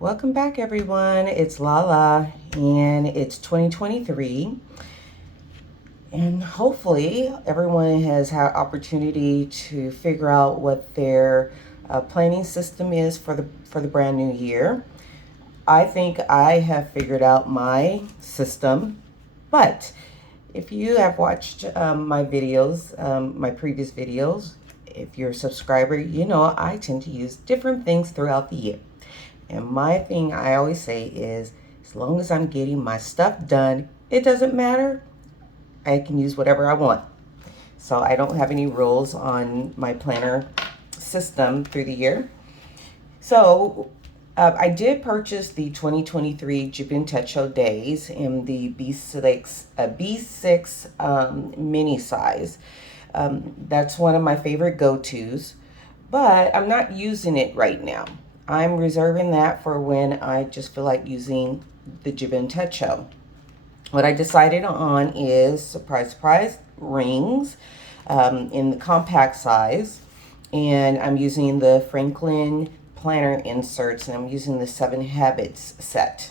Welcome back, everyone. It's Lala, and it's 2023. And hopefully, everyone has had opportunity to figure out what their planning system is for the brand new year. I think I have figured out my system, but if you have watched my videos, my previous videos, if you're a subscriber, you know I tend to use different things throughout the year. And my thing I always say is, as long as I'm getting my stuff done, it doesn't matter. I can use whatever I want. So I don't have any rules on my planner system through the year. So I did purchase the 2023 Jupin Techo Days in the B6 mini size. That's one of my favorite go-tos, but I'm not using it right now. I'm reserving that for when I just feel like using the Jupin Techo. What I decided on is, surprise, surprise, rings in the compact size. And I'm using the Franklin planner inserts, and I'm using the 7 Habits set.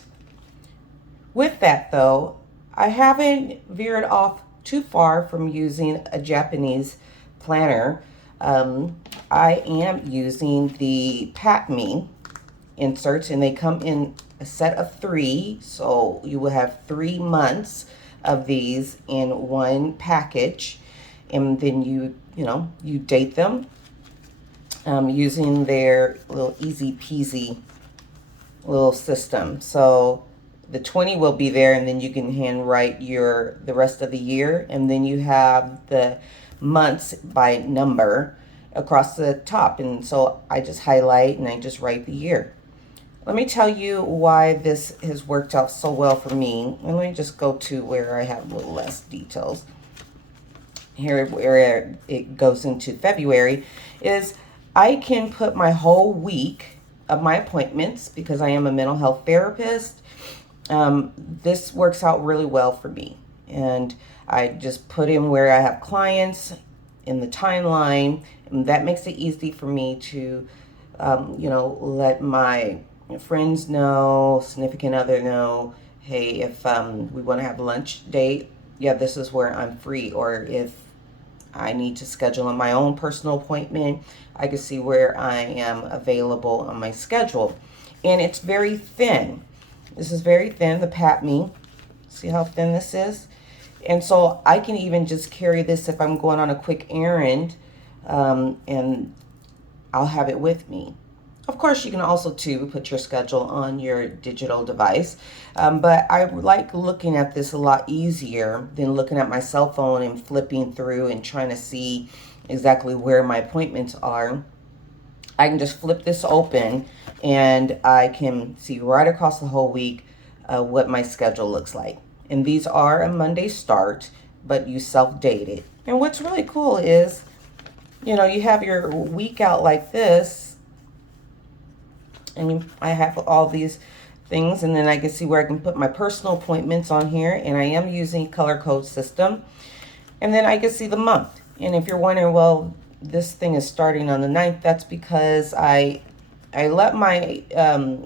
With that, though, I haven't veered off too far from using a Japanese planner. I am using the Pat-Me inserts, and they come in a set of 3, so you will have 3 months of these in one package, and then you date them using their little easy peasy little system. So the 20 will be there, and then you can handwrite the rest of the year, and then you have the months by number across the top. And so I just highlight and I just write the year. Let me tell you why this has worked out so well for me. And let me just go to where I have a little less details. Here where it goes into February is I can put my whole week of my appointments, because I am a mental health therapist. This works out really well for me. And I just put in where I have clients in the timeline, and that makes it easy for me to, let my friends know, significant other know, hey, if we want to have lunch date, yeah, this is where I'm free. Or if I need to schedule on my own personal appointment, I can see where I am available on my schedule. And it's very thin. This is very thin, the Pat-Me. See how thin this is? And so I can even just carry this if I'm going on a quick errand, and I'll have it with me. Of course, you can also, too, put your schedule on your digital device. But I like looking at this a lot easier than looking at my cell phone and flipping through and trying to see exactly where my appointments are. I can just flip this open, and I can see right across the whole week what my schedule looks like. And these are a Monday start, but you self-date it. And what's really cool is, you have your week out like this, and I have all these things, and then I can see where I can put my personal appointments on here, and I am using color code system. And then I can see the month. And if you're wondering, well, this thing is starting on the 9th, that's because I let my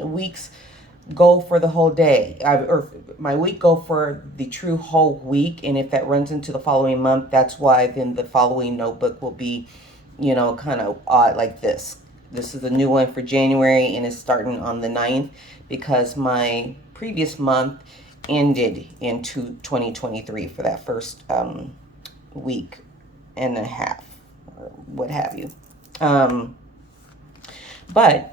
weeks go for the whole day, or my week go for the true whole week. And if that runs into the following month, that's why then the following notebook will be, kind of odd like this. This is the new one for January, and it's starting on the 9th because my previous month ended in 2023 for that first week and a half, or what have you. But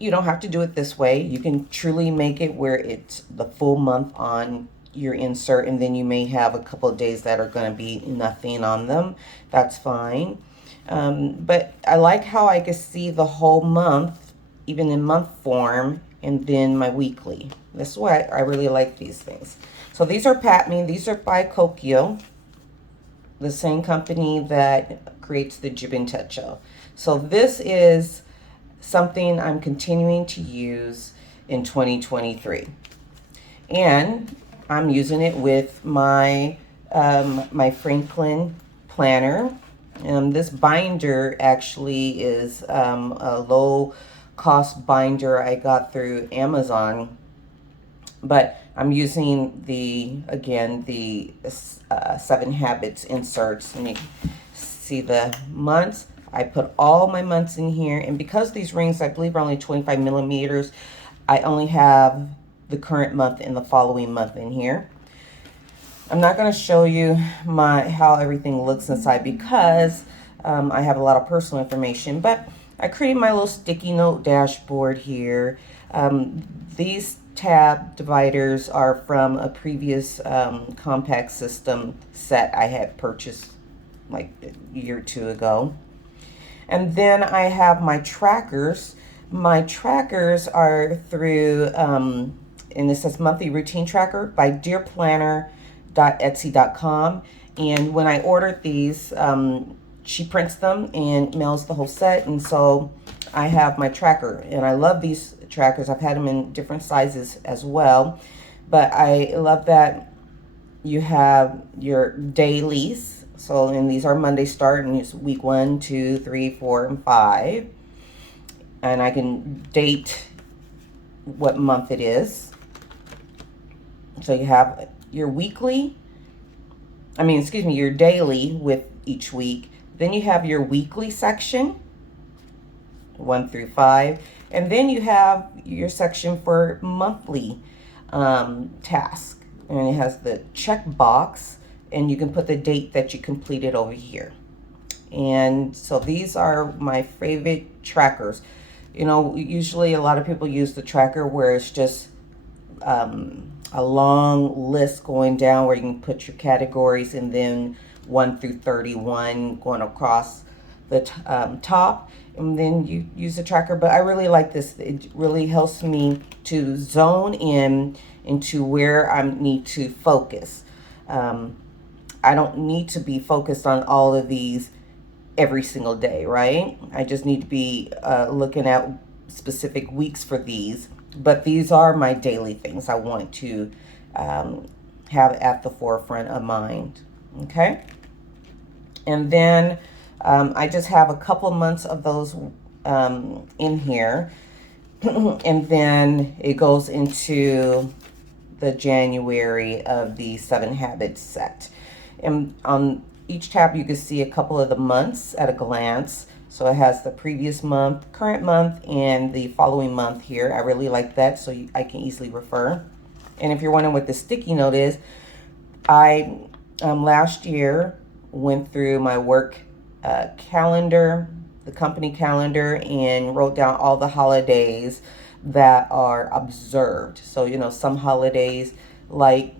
you don't have to do it this way. You can truly make it where it's the full month on your insert, and then you may have a couple of days that are going to be nothing on them. That's fine. But I like how I can see the whole month, even in month form, and then my weekly. This is why I really like these things. So these are Pat-Me. These are by Kokyo, the same company that creates the Jupin Techo. So this is something I'm continuing to use in 2023. And I'm using it with my my Franklin planner. This binder actually is a low cost binder I got through Amazon. But I'm using the 7 Habits inserts, and you see the months. I put all my months in here, and because these rings, I believe, are only 25 millimeters, I only have the current month and the following month in here. I'm not going to show you how everything looks inside because I have a lot of personal information, but I created my little sticky note dashboard here. These tab dividers are from a previous compact system set I had purchased like a year or two ago. And then I have my trackers. My trackers are through, and it says Monthly Routine Tracker by dearplanner.etsy.com. And when I ordered these, she prints them and mails the whole set. And so I have my tracker, and I love these trackers. I've had them in different sizes as well. But I love that you have your dailies. So, and these are Monday start, and it's week 1, 2, 3, 4, and 5. And I can date what month it is. So you have your weekly, your daily with each week. Then you have your weekly section, 1 through 5. And then you have your section for monthly task. And it has the check box, and you can put the date that you completed over here. And so these are my favorite trackers. You know, usually a lot of people use the tracker where it's just a long list going down where you can put your categories, and then 1 through 31 going across the top, and then you use the tracker. But I really like this. It really helps me to zone in into where I need to focus. I don't need to be focused on all of these every single day, right? I just need to be looking at specific weeks for these. But these are my daily things I want to have at the forefront of mind, okay? And then I just have a couple months of those in here. And then it goes into the January of the 7 Habits set. And on each tab, you can see a couple of the months at a glance. So it has the previous month, current month, and the following month here. I really like that, so I can easily refer. And if you're wondering what the sticky note is, I last year went through my work calendar, the company calendar, and wrote down all the holidays that are observed. So, you know, some holidays like,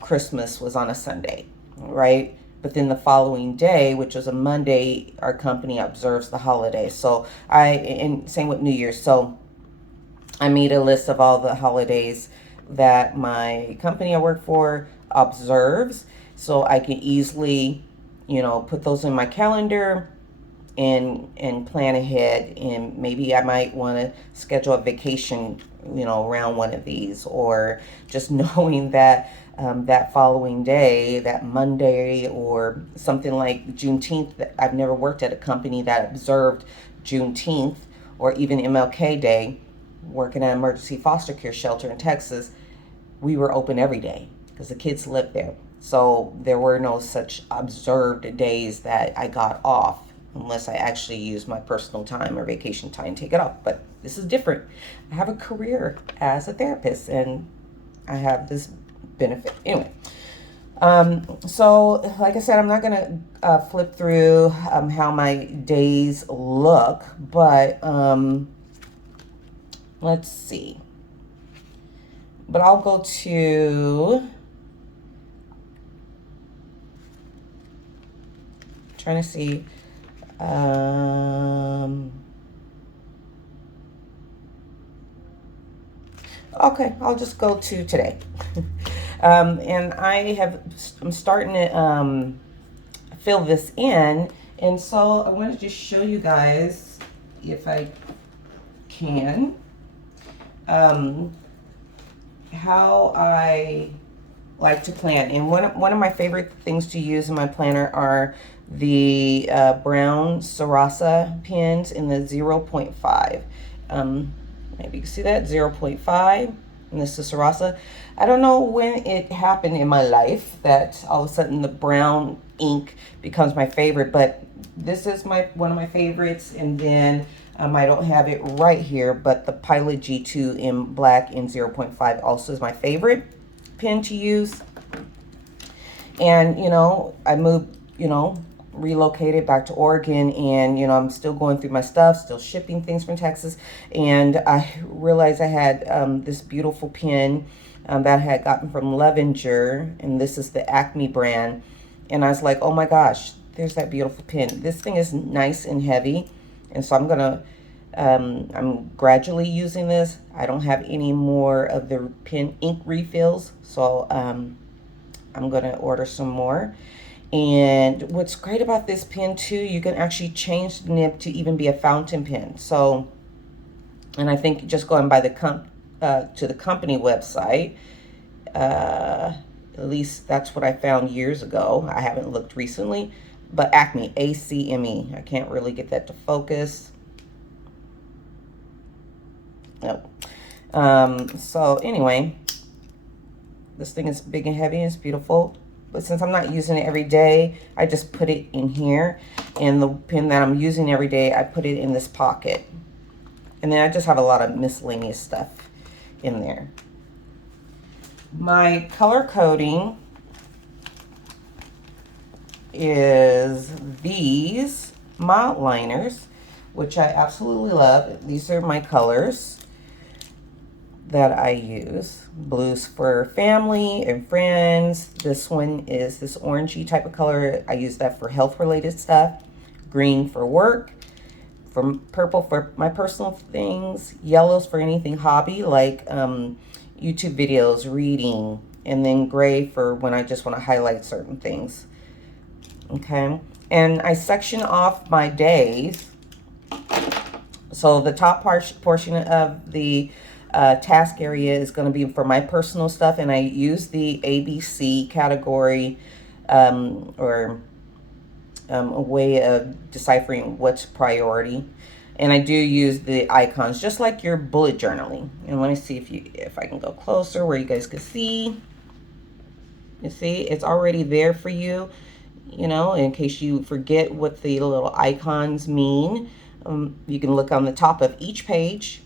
Christmas was on a Sunday, right? But then the following day, which was a Monday, our company observes the holiday. So and same with New Year's. So I made a list of all the holidays that my company I work for observes. So I can easily, put those in my calendar and plan ahead. And maybe I might want to schedule a vacation, around one of these, or just knowing that that following day, that Monday, or something like Juneteenth. I've never worked at a company that observed Juneteenth, or even MLK Day. Working at an emergency foster care shelter in Texas, we were open every day because the kids lived there. So there were no such observed days that I got off, unless I actually used my personal time or vacation time to take it off. But this is different. I have a career as a therapist, and I have this benefit. Anyway, so like I said, I'm not going to flip through how my days look, but let's see. But I'll go to, trying to see, okay, I'll just go to today. And I'm starting to fill this in. And so I wanted to just show you guys, if I can, how I like to plan. And one of my favorite things to use in my planner are the brown Sarasa pens in the 0.5. Maybe you can see that, 0.5. And this is Sarasa. I don't know when it happened in my life that all of a sudden the brown ink becomes my favorite, but this is one of my favorites. And then I don't have it right here, but the Pilot G2 in black in 0.5 also is my favorite pen to use. And, you know, I moved, you know, relocated back to Oregon, and, you know, I'm still going through my stuff, still shipping things from Texas. And I realized I had this beautiful pen that I had gotten from Levenger, and this is the Acme brand. And I was like, oh my gosh, there's that beautiful pen. This thing is nice and heavy. And so I'm gradually using this. I don't have any more of the pen ink refills, so I'm gonna order some more. And what's great about this pen too, you can actually change the nib to even be a fountain pen. So, and I think just going by the to the company website, at least that's what I found years ago. I haven't looked recently, but Acme, ACME. I can't really get that to focus. Nope. So anyway, this thing is big and heavy and it's beautiful. But since I'm not using it every day, I just put it in here. And the pen that I'm using every day, I put it in this pocket. And then I just have a lot of miscellaneous stuff in there. My color coding is these Mildliners, which I absolutely love. These are my colors that I use. Blues for family and friends. This one is this orangey type of color. I use that for health related stuff. Green for work. Purple for my personal things. Yellows for anything hobby, like YouTube videos, reading. And then gray for when I just want to highlight certain things. Okay. And I section off my days. So the top portion of the task area is going to be for my personal stuff, and I use the ABC category or a way of deciphering what's priority. And I do use the icons just like your bullet journaling. And let me see if I can go closer where you guys can see. You see, it's already there for you, you know, in case you forget what the little icons mean. You can look on the top of each page.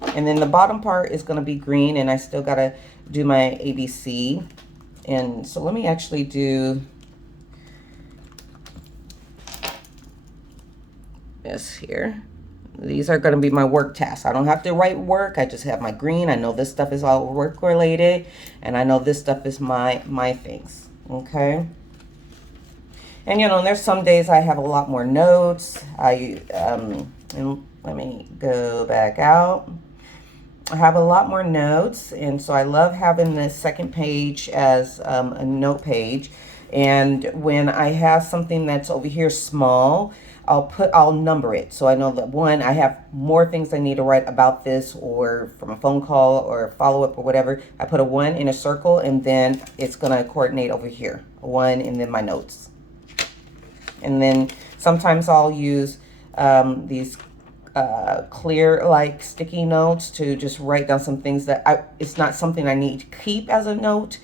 And then the bottom part is going to be green, and I still got to do my ABC. And so let me actually do this here. These are going to be my work tasks. I don't have to write work. I just have my green. I know this stuff is all work related, and I know this stuff is my things. Okay. And you know, there's some days I have a lot more notes. And let me go back out. I have a lot more notes, and so I love having the second page as a note page. And when I have something that's over here small, I'll number it. So I know that one, I have more things I need to write about this, or from a phone call or follow-up or whatever. I put a 1 in a circle, and then it's gonna coordinate over here. A 1 and then my notes. And then sometimes I'll use these clear like sticky notes to just write down some things that it's not something I need to keep as a note.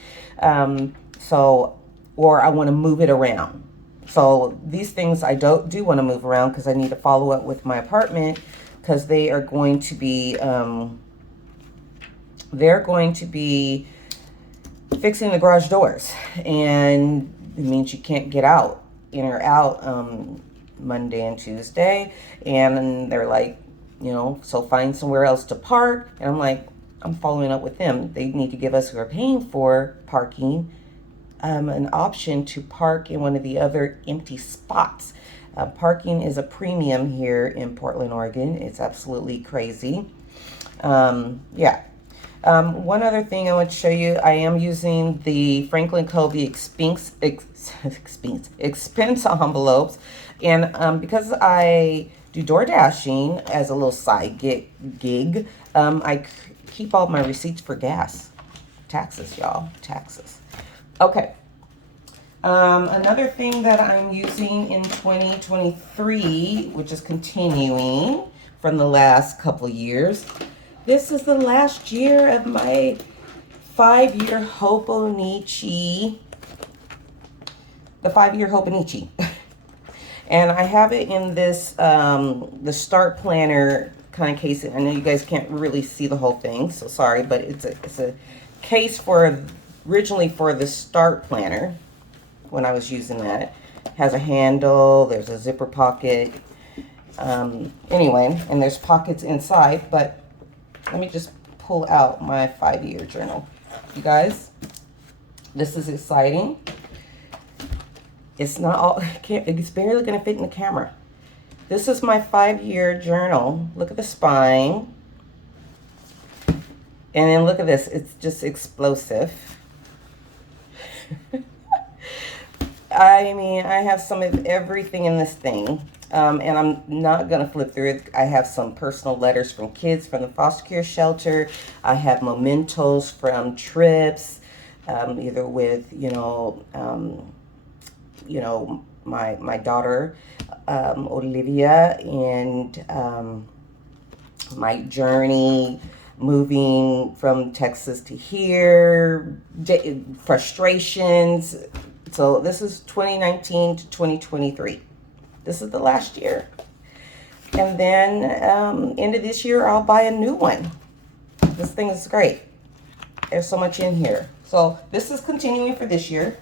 Or I want to move it around. So these things I do want to move around because I need to follow up with my apartment, because they are going to be fixing the garage doors, and it means you can't get out, in or out, Monday and Tuesday. And they're like, you know, so find somewhere else to park. And I'm like, I'm following up with them. They need to give us, who are paying for parking, an option to park in one of the other empty spots. Parking is a premium here in Portland, Oregon. It's absolutely crazy. Yeah. One other thing I want to show you, I am using the Franklin Covey expense envelopes. And because I do door dashing as a little side gig, I keep all my receipts for gas. Taxes, y'all. Taxes. Okay. Another thing that I'm using in 2023, which is continuing from the last couple years. This is the last year of my 5-year Hobonichi. The 5-year Hobonichi. And I have it in this, the Start Planner kind of case. I know you guys can't really see the whole thing, so sorry, but it's a case for, originally for the Start Planner when I was using that. It has a handle, there's a zipper pocket. Anyway, and there's pockets inside, but let me just pull out my 5-year journal. You guys, this is exciting. It's not all, it's barely gonna fit in the camera. This is my 5-year journal. Look at the spine. And then look at this, it's just explosive. I mean, I have some of everything in this thing. And I'm not going to flip through it. I have some personal letters from kids from the foster care shelter. I have mementos from trips, either with, my daughter, Olivia, and my journey moving from Texas to here, frustrations. So this is 2019 to 2023. This is the last year. And then end of this year, I'll buy a new one. This thing is great. There's so much in here. So this is continuing for this year.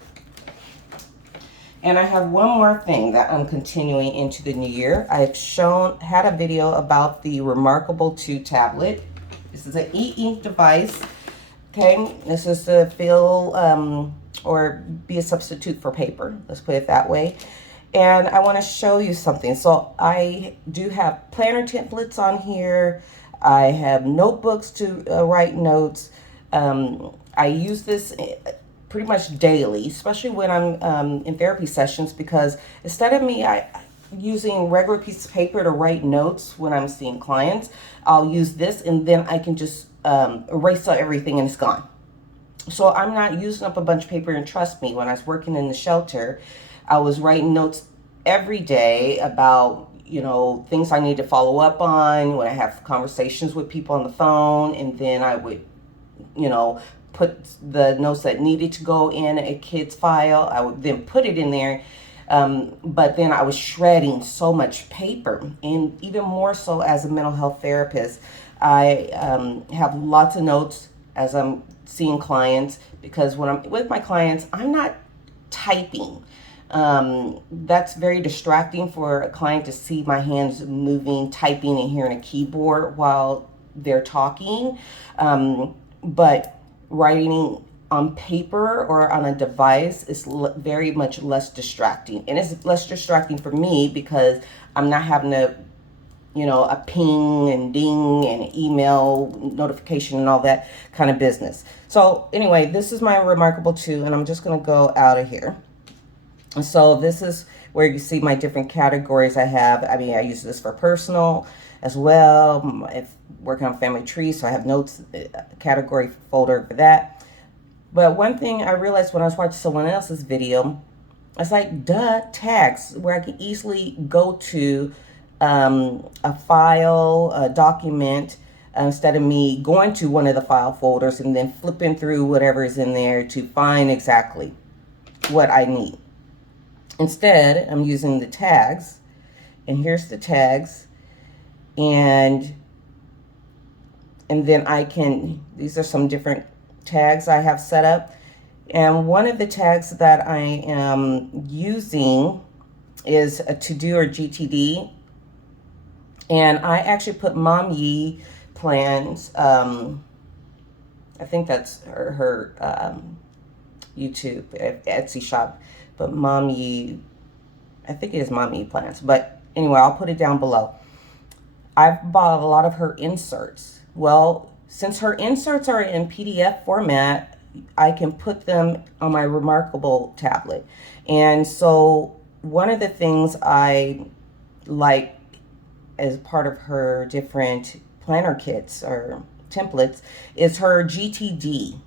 And I have one more thing that I'm continuing into the new year. I've had a video about the Remarkable 2 tablet. This is an e-ink device. Okay, this is to fill or be a substitute for paper. Let's put it that way. And I want to show you something. So I do have planner templates on here. I have notebooks to write notes. I use this pretty much daily, especially when I'm in therapy sessions, because instead of me using regular piece of paper to write notes when I'm seeing clients, I'll use this and then I can just erase out everything and it's gone. So I'm not using up a bunch of paper, and trust me, when I was working in the shelter, I was writing notes every day about, things I need to follow up on when I have conversations with people on the phone, and then I would, put the notes that needed to go in a kid's file. I would then put it in there. But then I was shredding so much paper, and even more so as a mental health therapist, I have lots of notes as I'm seeing clients, because when I'm with my clients, I'm not typing. That's very distracting for a client to see my hands moving, typing, and hearing a keyboard while they're talking. But writing on paper or on a device is very much less distracting. And it's less distracting for me because I'm not having to, a ping and ding and email notification and all that kind of business. So anyway, this is my Remarkable 2, and I'm just going to go out of here. So this is where you see my different categories I have. I mean, I use this for personal as well. If working on family trees, so I have notes, category folder for that. But one thing I realized when I was watching someone else's video, it's like, tags, where I can easily go to a file, a document, instead of me going to one of the file folders and then flipping through whatever is in there to find exactly what I need. Instead, I'm using the tags, and here's the tags, and then I can, these are some different tags I have set up. And one of the tags that I am using is a to-do or GTD. And I actually put Mom Yee plans, I think that's her YouTube, Etsy shop, but Mom Yee, I think it is Mom Yee plans. But anyway, I'll put it down below. I've bought a lot of her inserts. Well, since her inserts are in PDF format, I can put them on my Remarkable tablet. And so one of the things I like as part of her different planner kits or templates is her GTD.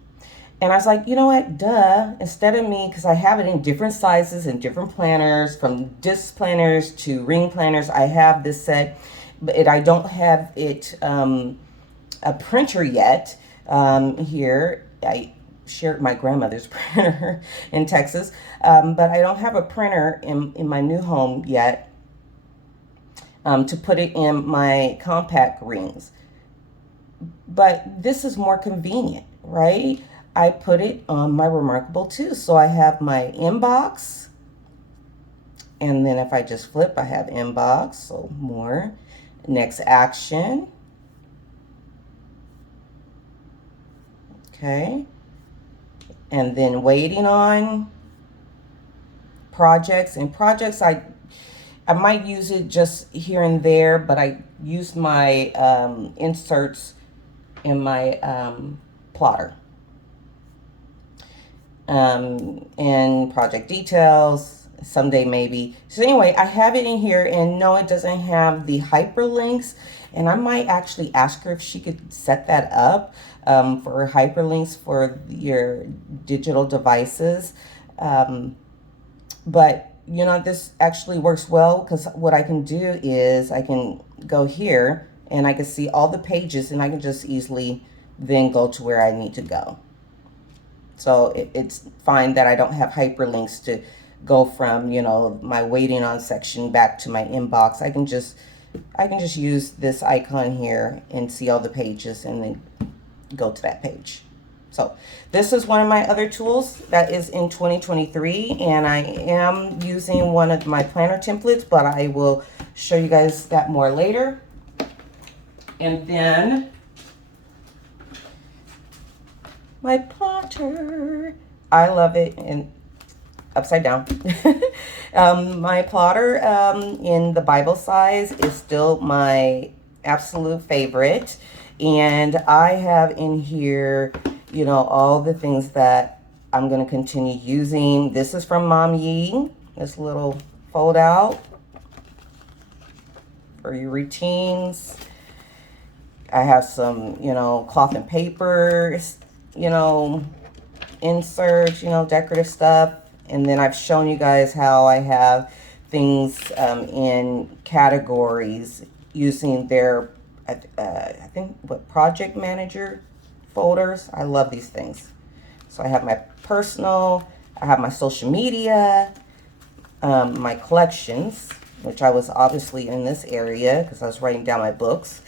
And I was like, you know what, duh, instead of me, because I have it in different sizes and different planners, from disc planners to ring planners, I have this set, but I don't have it a printer yet. Here, I shared my grandmother's printer in Texas, but I don't have a printer in my new home yet to put it in my compact rings. But this is more convenient, right? I put it on my Remarkable too. So I have my inbox, and then if I just flip, I have inbox, so more. Next action. Okay. And then waiting on projects. And projects, I might use it just here and there, but I use my inserts in my plotter. And project details, someday maybe. So anyway, I have it in here, and no, it doesn't have the hyperlinks, and I might actually ask her if she could set that up for hyperlinks for your digital devices. But you know, this actually works well, because what I can do is I can go here and I can see all the pages, and I can just easily then go to where I need to go. So it's fine that I don't have hyperlinks to go from, you know, my waiting on section back to my inbox. I can just use this icon here and see all the pages and then go to that page. So this is one of my other tools that is in 2023, and I am using one of my planner templates, but I will show you guys that more later. And then my plotter, I love it, and upside down. My plotter in the Bible size is still my absolute favorite, and I have in here, you know, all the things that I'm going to continue using. This is from Mom Yee, this little fold out for your routines. I have some, you know, cloth and paper, you know, inserts, you know, decorative stuff. And then I've shown you guys how I have things in categories using their, I think, what, project manager folders. I love these things. So I have my personal, I have my social media, my collections, which I was obviously in this area because I was writing down my books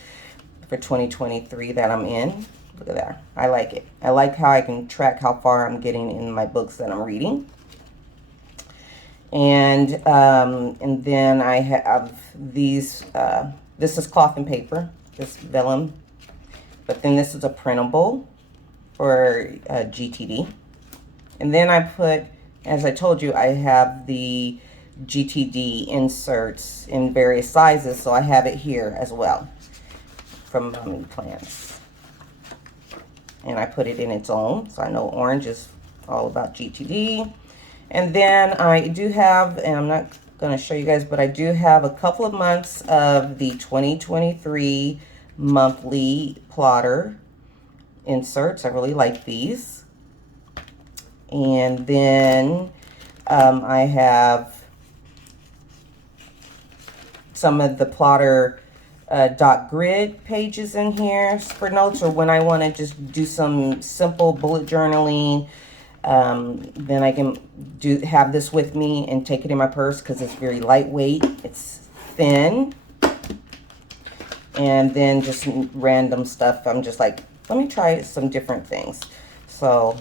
for 2023 that I'm in. Look at that. I like it. I like how I can track how far I'm getting in my books that I'm reading. And then I have these, this is cloth and paper, this vellum. But then this is a printable for GTD. And then I put, as I told you, I have the GTD inserts in various sizes. So I have it here as well from Mommy Plans. And I put it in its own. So I know orange is all about GTD. And then I do have, and I'm not going to show you guys, but I do have a couple of months of the 2023 monthly plotter inserts. I really like these. And then I have some of the plotter dot grid pages in here for notes, or when I want to just do some simple bullet journaling. Then I can have this with me and take it in my purse because it's very lightweight. It's thin. And then just random stuff. I'm just like, let me try some different things. So,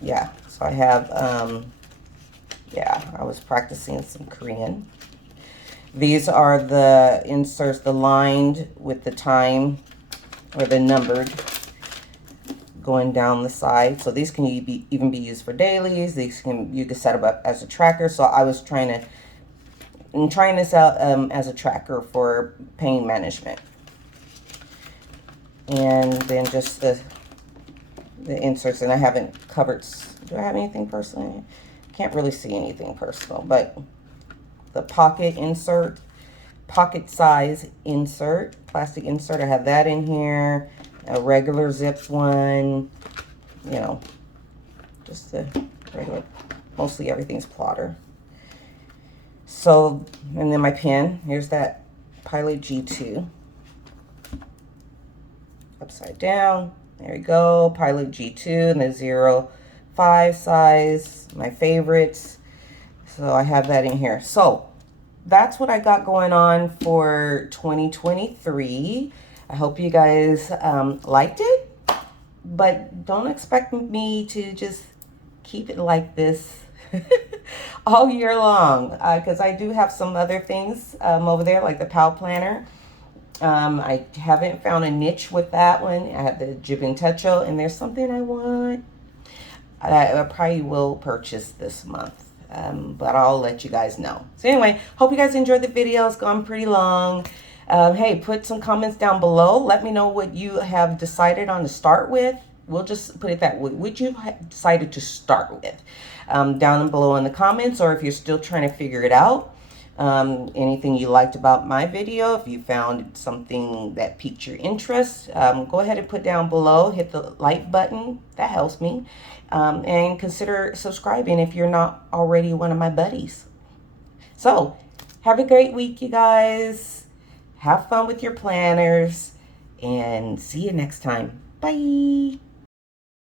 yeah. So I have, I was practicing some Korean. These are the inserts, the lined with the time, or the numbered, going down the side. So these can even be used for dailies. You can set them up as a tracker. So I was trying this out as a tracker for pain management. And then just the inserts, and I haven't covered, do I have anything personal? Can't really see anything personal, but the pocket insert, pocket size insert, plastic insert, I have that in here. A regular zipped one, you know, just the regular, mostly everything's plotter. So, and then my pen, here's that Pilot G2. Upside down, there we go, Pilot G2 and the 05 size, my favorites. So I have that in here. So that's what I got going on for 2023. I hope you guys liked it, but don't expect me to just keep it like this all year long, because I do have some other things over there, like the PAL planner. I haven't found a niche with that one. I have the Jib and Techo, and there's something I want. I probably will purchase this month. But I'll let you guys know. So anyway, hope you guys enjoyed the video. It's gone pretty long. Hey, put some comments down below. Let me know what you have decided on to start with. We'll just put it that way. What you decided to start with down below in the comments, or if you're still trying to figure it out. Anything you liked about my video, if you found something that piqued your interest, go ahead and put down below. Hit the like button. That helps me. And consider subscribing if you're not already one of my buddies. So, have a great week, you guys. Have fun with your planners. And see you next time. Bye.